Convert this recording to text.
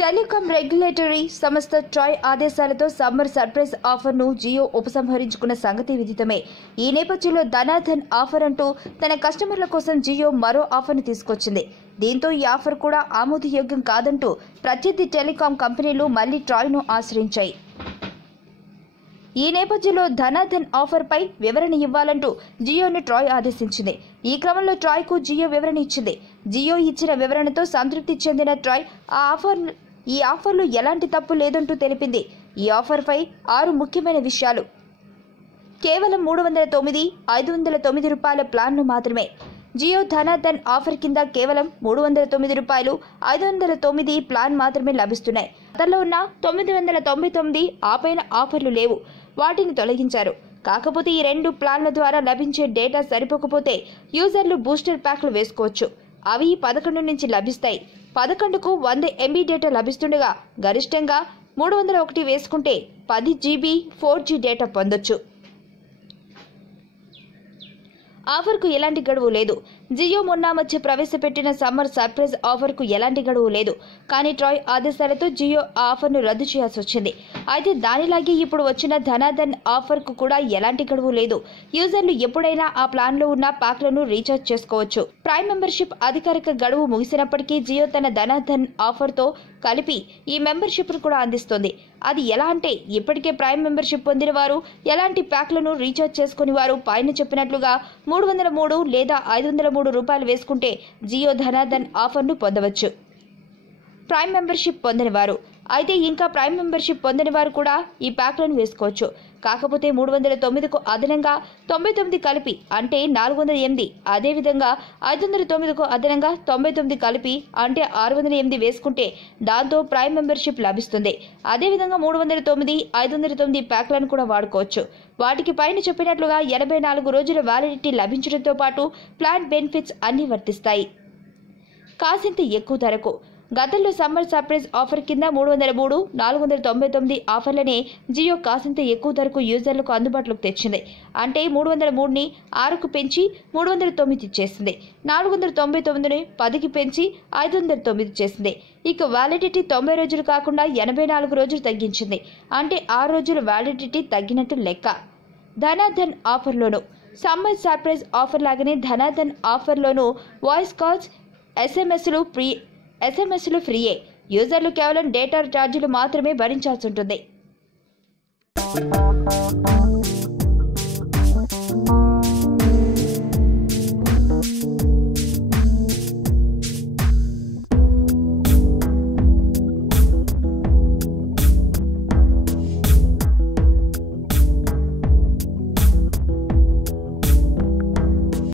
Telecom regulatory సంస్థ Troy ఆదేశాలతో summer surprise ఆఫర్ను Jio ఉపసంహరించుకున్న సంగతి విదితమే. ఈ నేపథ్యంలో ధనాధన్ ఆఫర్ అంటూ తన కస్టమర్ల కోసం జియో మరో ఆఫర్ను తీసుకొచ్చింది. దీంతో ఈ ఆఫర్ కూడా ఆమోదయోగ్యం కాదంటూ ప్రత్యర్థి టెలికాం కంపెనీలు మళ్లీ ట్రాయ్ను ఆశ్రయించాయి. ఈ నేపథ్యంలో ధనాధన్ ఆఫర్పై వివరణ ఇవ్వాలంటూ జియోను ట్రాయ్ ఆదేశించింది. ఈ క్రమంలో ట్రాయ్కు జియో వివరణ ఇచ్చింది. జియో ఇచ్చిన వివరణతో సంతృప్తి చెందిన ట్రాయ్ ఈ ఆఫర్లో ఎలాంటి తప్పు లేదంటూ తెలిపింది. ఈ ఆఫర్పై 6 ముఖ్యమైన విషయాలు. కేవలం 309, 509 రూపాయల ప్లాన్ను మాత్రమే. జియో ధనాధన్ ఆఫర్ కింద కేవలం 309 రూపాయలు, 509 ప్లాన్ మాత్రమే లభిస్తున్నాయి. గతంలో ఉన్న 999 ఆపైన ఆఫర్లు లేవు. వాటిని తొలగించారు. కాకపోతే ఈ 2 ప్లాన్ల ద్వారా లభించే డేటా సరిపోకపోతే యూజర్లు బూస్టర్ ప్యాక్లు వేసుకోవచ్చు. అవి 11 నుంచి లభిస్తాయి. 11కు 100 MB డేటా లభిస్తుండగా గరిష్టంగా 301 వేసుకుంటే 10 GB 4G డేటా పొందొచ్చు. ఆఫర్కు ఎలాంటి గడువు లేదు. జియో మొన్న మధ్య ప్రవేశపెట్టిన సమ్మర్ సర్ప్రైజ్ ఆఫర్కు ఎలాంటి గడువు లేదు. కానీ ట్రాయ్ ఆదేశాలతో జియో ఆ ఆఫర్ను రద్దు చేయాల్సి వచ్చింది. అయితే దానిలాగే ఇప్పుడు వచ్చిన ధనాధన్ ఆఫర్కు కూడా ఎలాంటి గడువు లేదు. యూజర్లు ఎప్పుడైనా ఆ ప్లాన్లో ఉన్న ప్యాక్లను రీఛార్జ్ చేసుకోవచ్చు. ప్రైమ్ మెంబర్షిప్ అధికారిక గడువు ముగిసినప్పటికీ జియో తన ధనాధన్ ఆఫర్తో కలిపి ఈ మెంబర్షిప్ను కూడా అందిస్తోంది. అది ఎలా అంటే ఇప్పటికే ప్రైమ్ మెంబర్షిప్ పొందిన వారు ఎలాంటి ప్యాక్లను రీఛార్జ్ చేసుకుని వారు పైన చెప్పినట్లుగా 303 లేదా 503 రూపాయలు వేసుకుంటే జియో ధనాధన్ ఆఫర్ను పొందవచ్చు. ప్రైమ్ మెంబర్షిప్ పొందని వారు అయితే ఇంకా ప్రైమ్ మెంబర్షిప్ పొందని వారు కూడా ఈ ప్యాక్లను వేసుకోవచ్చు. కాకపోతే 309కు అదనంగా 99 కలిపి అంటే 408, అదేవిధంగా 509కు అదనంగా 99 కలిపి అంటే 608 వేసుకుంటే దాంతో ప్రైమ్ మెంబర్షిప్ లభిస్తుంది. అదేవిధంగా 309, 509 ప్యాక్లను కూడా వాడుకోవచ్చు. వాటికి పైన చెప్పినట్లుగా 84 రోజుల వ్యాలిడిటీ లభించడంతో పాటు ప్లాన్ బెనిఫిట్స్ అన్నీ వర్తిస్తాయి. కాసింత ఎక్కువ ధరకు. గతంలో సమ్మర్ సర్ప్రైజ్ ఆఫర్ కింద 303, 499 ఆఫర్లనే జియో కాసింత ఎక్కువ ధరకు యూజర్లకు అందుబాటులోకి తెచ్చింది. అంటే 303ని 6కు పెంచి 309 చేసింది. 499ని 10కి పెంచి 509 చేసింది. ఇక వ్యాలిడిటీ 90 రోజులు కాకుండా 84 రోజులు తగ్గించింది. అంటే 6 రోజుల వ్యాలిడిటీ తగ్గినట్టు లెక్క. ధనాధన్ ఆఫర్లోనూ సమ్మర్ సర్ప్రైజ్ ఆఫర్ లాగానే ధనాధన్ ఆఫర్లోనూ వాయిస్ కాల్స్, ఎస్ఎంఎస్లు ఫ్రీయే. యూజర్లు కేవలం డేటా ఛార్జీలు మాత్రమే భరించాల్సి ఉంటుంది.